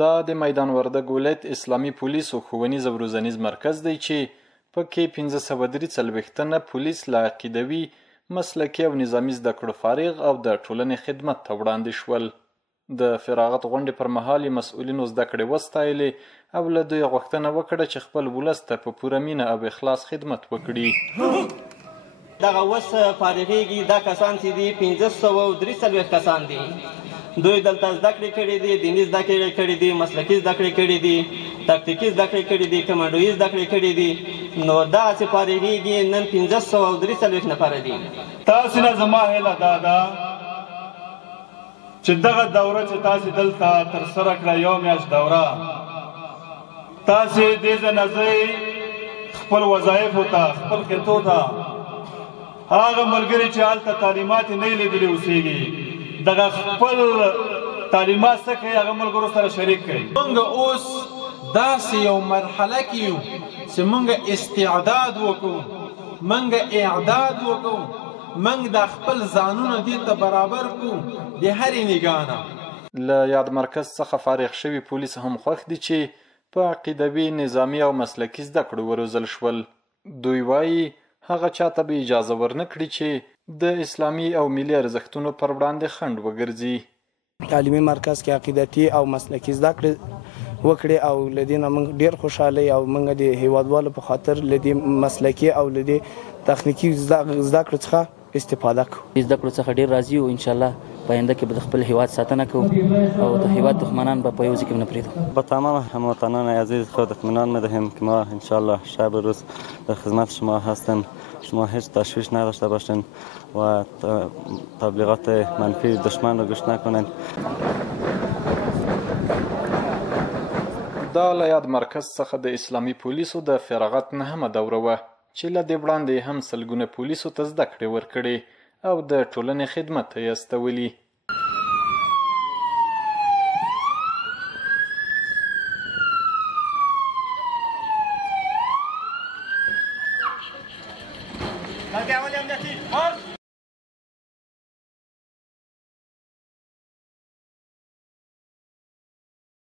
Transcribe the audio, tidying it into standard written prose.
دا د میدان وردګ ولایت اسلامي پولیسو ښوونیز او روزنیز مرکز دی چې پکې 1543 تنه پولیس له عقیدوي، مسلکي او نظامي زده کړو فارغ او د ټولنې خدمت ته وړاندې شول. د فراغت غونډې پر مهال مسؤلینو زده کړې وستایلې او له دوی غوښتنه وکړه چې خپل ولس ته په پوره مینه او اخلاص خدمت وکړي. دغه اوس فارغېږي دا کسان چې دي 1543 کسان دي. دوی دلته زده کړې کړي دي، دیني زده کړې کړي دي، مسلکي زده کړې کړي دي، تکتیکي زده کړې کړي دي، کمانډویي زده کړې کړي دي. نو دغسې فارغېږي نن 1543 نفره دي. تاسې نه زما هیله دا ده چې دغه دوره چې تاسې دلته ترسره کړه، یو میاشت دوره، تاسې دې ځای نه ځئ خپل وظایفو ته، خپل خطو ته، هغه ملګري چې هلته تعلیمات یې نه لیدلي اوسېږي، دغه خپل تعلیمات څه کوي هغه ملګرو سره شریک کړئ. موږ اوس داسې یو مرحله کې یو چې موږ استعداد وکړو، موږ اعداد وکړو، موږ د خپل ځانونه دې ته برابر کړو د هرې نګاه نه. له یاد مرکز څخه فارغ شوي پولیس هم خوښ دي چې په عقیدوي، نظامي او مسلکي زده کړو وروزل شول. دوی وایي هغه چاته به اجازه ورنه کړي چې د اسلامي او ملي ارزښتونو پر وړاندې خنډ وګرځي. تعلیمي مرکز کې عقیدتي او مسلکي زده کړې وکړي او له دې نه موږ ډېر خوشحاله او موږ د هیوادوالو په خاطر له دې مسلکي او له دې تخنیکي زده کړو څخه استفاده کوو. زده کړو څخه ډېر راضي یو. انشاءالله په آینده کې به د خپل هیواد ساتنه کوو او د هیواد دښمنان به په یو ځای کې نه پرېږدو. با تمام هموطنان عزیز خود اطمینان می‌دهیم که ما انشاءالله شب روز در خدمت شما هستیم. شما هیچ تشویش نداشته باشین و تبلیغات منفی دشمن رو گوش نکنین. دا له یاد مرکز څخه د اسلامي پولیسو د فراغت 9مه دوره وه چې له دې وړاندې هم سلګونه پولیسو ته زده کړې ورکړې او د ټولنې خدمت ته یې استولي. اول امنیتي مارش